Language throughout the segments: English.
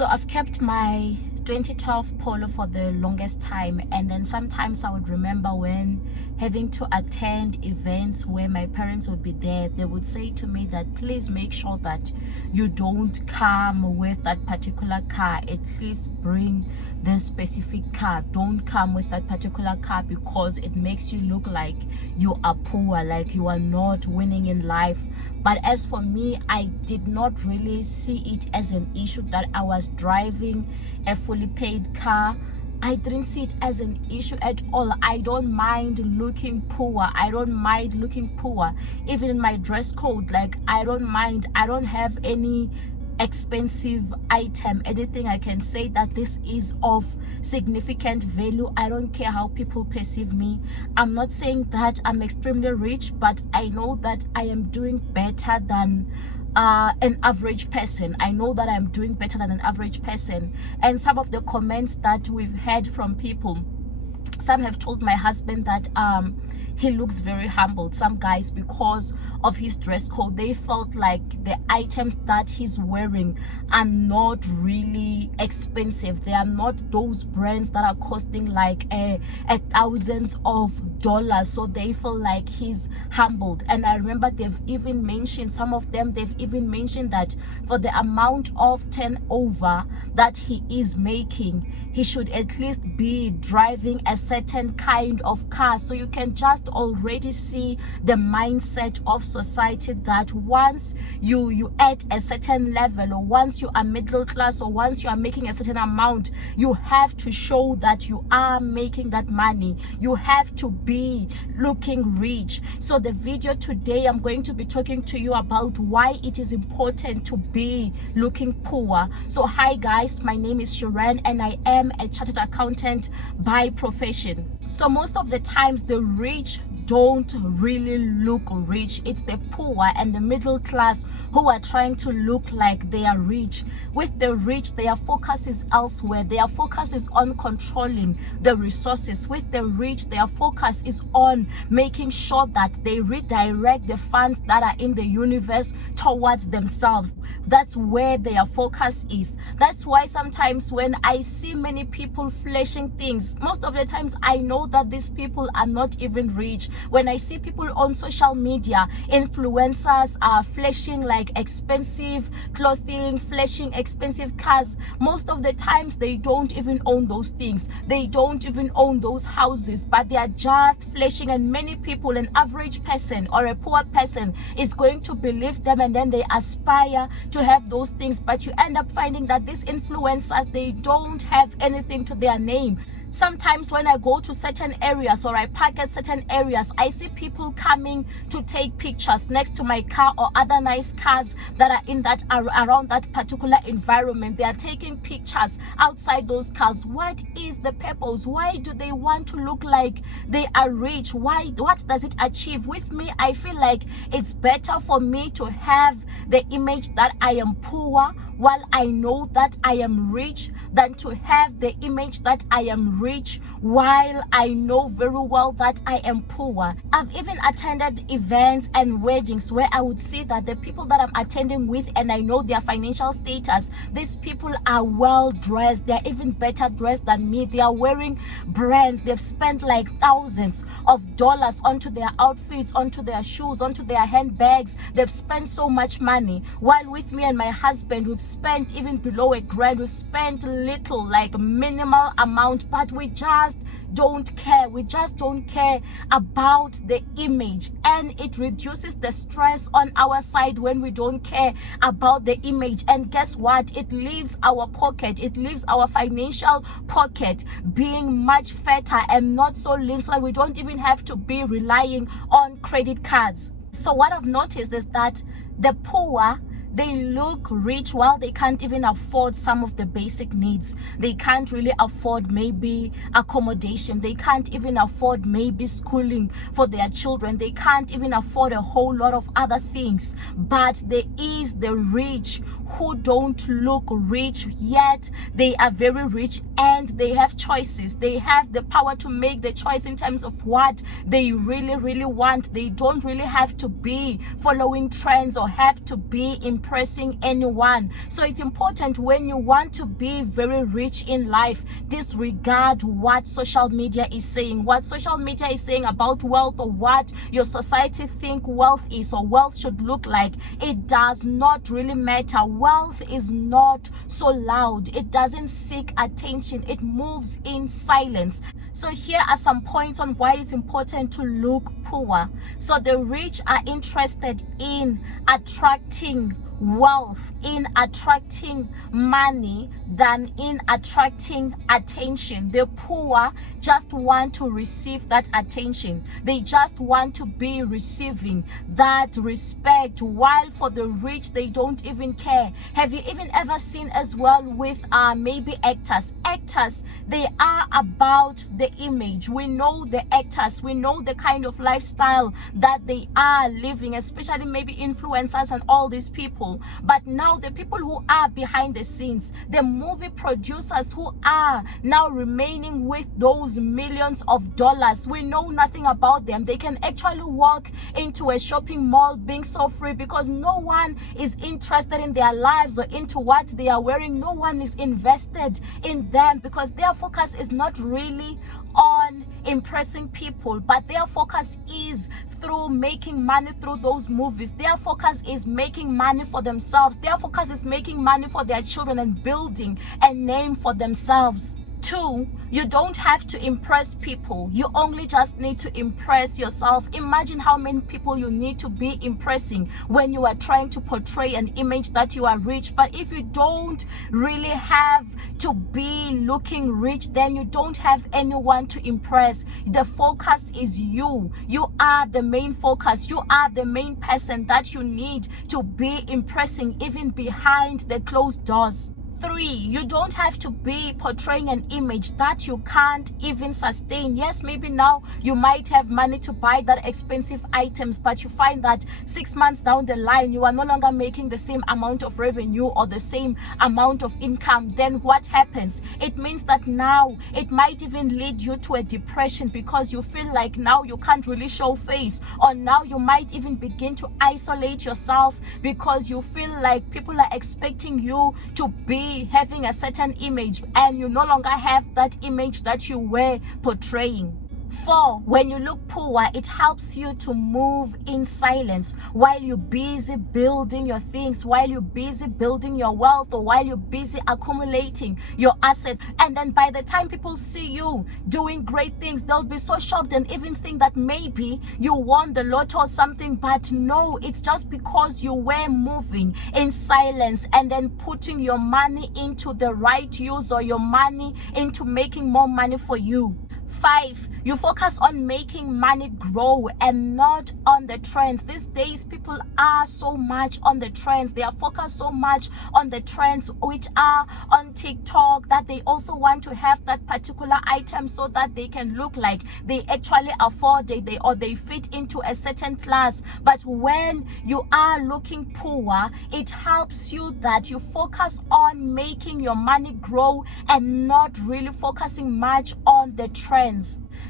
So I've kept my 2012 Polo for the longest time, and then sometimes I would remember when having to attend events where my parents would be there, they would say to me that please make sure that you don't come with that particular car, at least bring this specific car, don't come with that particular car because it makes you look like you are poor, like you are not winning in life. But as for me, I did not really see it as an issue that I was driving a fully paid car. I didn't see it as an issue at all. I don't mind looking poor. I don't mind looking poor. Even in my dress code, like I don't mind. I don't have any expensive item, anything I can say that this is of significant value. I don't care how people perceive me. I'm not saying that I'm extremely rich, but I know that I am doing better than an average person. I know that I'm doing better than an average person. And some of the comments that we've had from people, some have told my husband that he looks very humbled. Some guys, because of his dress code, they felt like the items that he's wearing are not really expensive. They are not those brands that are costing like thousands of dollars. So they feel like he's humbled. And I remember they've even mentioned, some of them, they've even mentioned that for the amount of turnover that he is making, he should at least be driving a certain kind of car. So you can just already see the mindset of society that once you at a certain level, or once you are middle class, or once you are making a certain amount, you have to show that you are making that money. You have to be looking rich. So the video today, I'm going to be talking to you about why it is important to be looking poor. So hi guys, my name is XIREN and I am a chartered accountant by profession. So most of the times the rich don't really look rich. It's the poor and the middle class who are trying to look like they are rich. With the rich, their focus is elsewhere. Their focus is on controlling the resources. With the rich, their focus is on making sure that they redirect the funds that are in the universe towards themselves. That's where their focus is. That's why sometimes when I see many people flashing things, most of the times I know that these people are not even rich. When I see people on social media, influencers are flashing like expensive clothing, flashing expensive cars, most of the times they don't even own those things. They don't even own those houses, but they are just flashing. And many people, an average person or a poor person, is going to believe them, and then they aspire to have those things. But you end up finding that these influencers, they don't have anything to their name. Sometimes when I go to certain areas or I park at certain areas, I see people coming to take pictures next to my car or other nice cars that are in that around that particular environment. They are taking pictures outside those cars. What is the purpose? Why do they want to look like they are rich? Why? What does it achieve? With me, I feel like it's better for me to have the image that I am poor while I know that I am rich, than to have the image that I am rich while I know very well that I am poor. I've even attended events and weddings where I would see that the people that I'm attending with, and I know their financial status, these people are well dressed. They're even better dressed than me. They are wearing brands. They've spent like thousands of dollars onto their outfits, onto their shoes, onto their handbags. They've spent so much money. While with me and my husband, we've spent even below $1,000. We've spent little, like minimal amount, but we just don't care. We just don't care about the image, and it reduces the stress on our side when we don't care about the image. And guess what? It leaves our pocket, it leaves our financial pocket being much fatter and not so lean, so that we don't even have to be relying on credit cards. So what I've noticed is that the poor, they look rich while they can't even afford some of the basic needs. They can't really afford maybe accommodation. They can't even afford maybe schooling for their children. They can't even afford a whole lot of other things. But there is the rich who don't look rich, yet they are very rich and they have choices. They have the power to make the choice in terms of what they really want. They don't really have to be following trends or have to be in impressing anyone. So it's important, when you want to be very rich in life, disregard what social media is saying, what social media is saying about wealth, or what your society think wealth is or wealth should look like. It does not really matter. Wealth is not so loud. It doesn't seek attention. It moves in silence. So here are some points on why it's important to look poor. So the rich are interested in attracting wealth, in attracting money, than in attracting attention. The poor just want to receive that attention. They just want to be receiving that respect, while for the rich, they don't even care. Have you even ever seen as well with maybe actors? Actors, they are about the image. We know the actors, we know the kind of lifestyle that they are living, especially maybe influencers and all these people. But now the people who are behind the scenes, the movie producers who are now remaining with those millions of dollars, we know nothing about them. They can actually walk into a shopping mall being so free, because no one is interested in their lives or into what they are wearing. No one is invested in them, because their focus is not really on impressing people, but their focus is through making money through those movies. Their focus is making money for themselves. Their focus is making money for their children and building a name for themselves. 2, you don't have to impress people. You only just need to impress yourself. Imagine how many people you need to be impressing when you are trying to portray an image that you are rich. But if you don't really have to be looking rich, then you don't have anyone to impress. The focus is you. You are the main focus. You are the main person that you need to be impressing, even behind the closed doors. 3, you don't have to be portraying an image that you can't even sustain. Yes, maybe now you might have money to buy that expensive items, but you find that 6 months down the line, you are no longer making the same amount of revenue or the same amount of income. Then what happens? It means that now it might even lead you to a depression, because you feel like now you can't really show face, or now you might even begin to isolate yourself, because you feel like people are expecting you to be having a certain image, and you no longer have that image that you were portraying. 4, when you look poor, it helps you to move in silence while you're busy building your things, while you're busy building your wealth, or while you're busy accumulating your assets. And then by the time people see you doing great things, they'll be so shocked and even think that maybe you won the lotto or something. But no, it's just because you were moving in silence and then putting your money into the right use, or your money into making more money for you. 5, you focus on making money grow and not on the trends. These days, people are so much on the trends. They are focused so much on the trends which are on TikTok, that they also want to have that particular item so that they can look like they actually afford it, or they fit into a certain class. But when you are looking poor, it helps you that you focus on making your money grow and not really focusing much on the trends.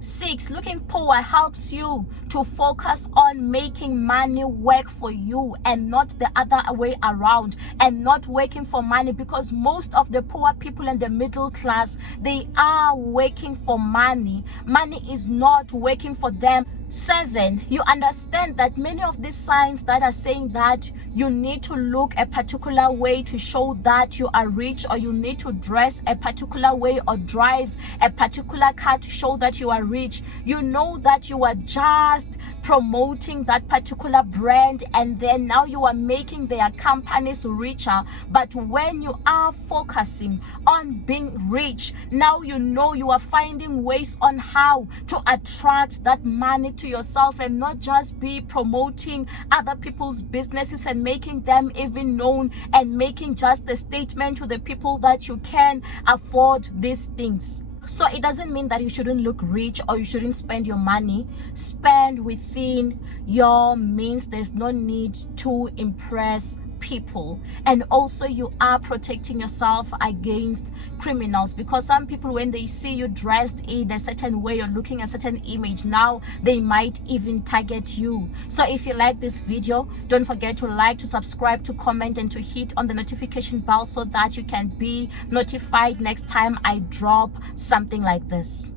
6, looking poor helps you to focus on making money work for you and not the other way around, and not working for money, because most of the poor people in the middle class, they are working for money. Money is not working for them. 7, you understand that many of these signs that are saying that you need to look a particular way to show that you are rich, or you need to dress a particular way or drive a particular car to show that you are rich, you know that you are just promoting that particular brand, and then now you are making their companies richer. But when you are focusing on being rich, now you know you are finding ways on how to attract that money to yourself, and not just be promoting other people's businesses and making them even known, and making just a statement to the people that you can afford these things. So it doesn't mean that you shouldn't look rich or you shouldn't spend your money. Spend within your means. There's no need to impress people, and also you are protecting yourself against criminals, because some people, when they see you dressed in a certain way or looking a certain image, now they might even target you. So if you like this video, don't forget to like, to subscribe, to comment, and to hit on the notification bell so that you can be notified next time I drop something like this.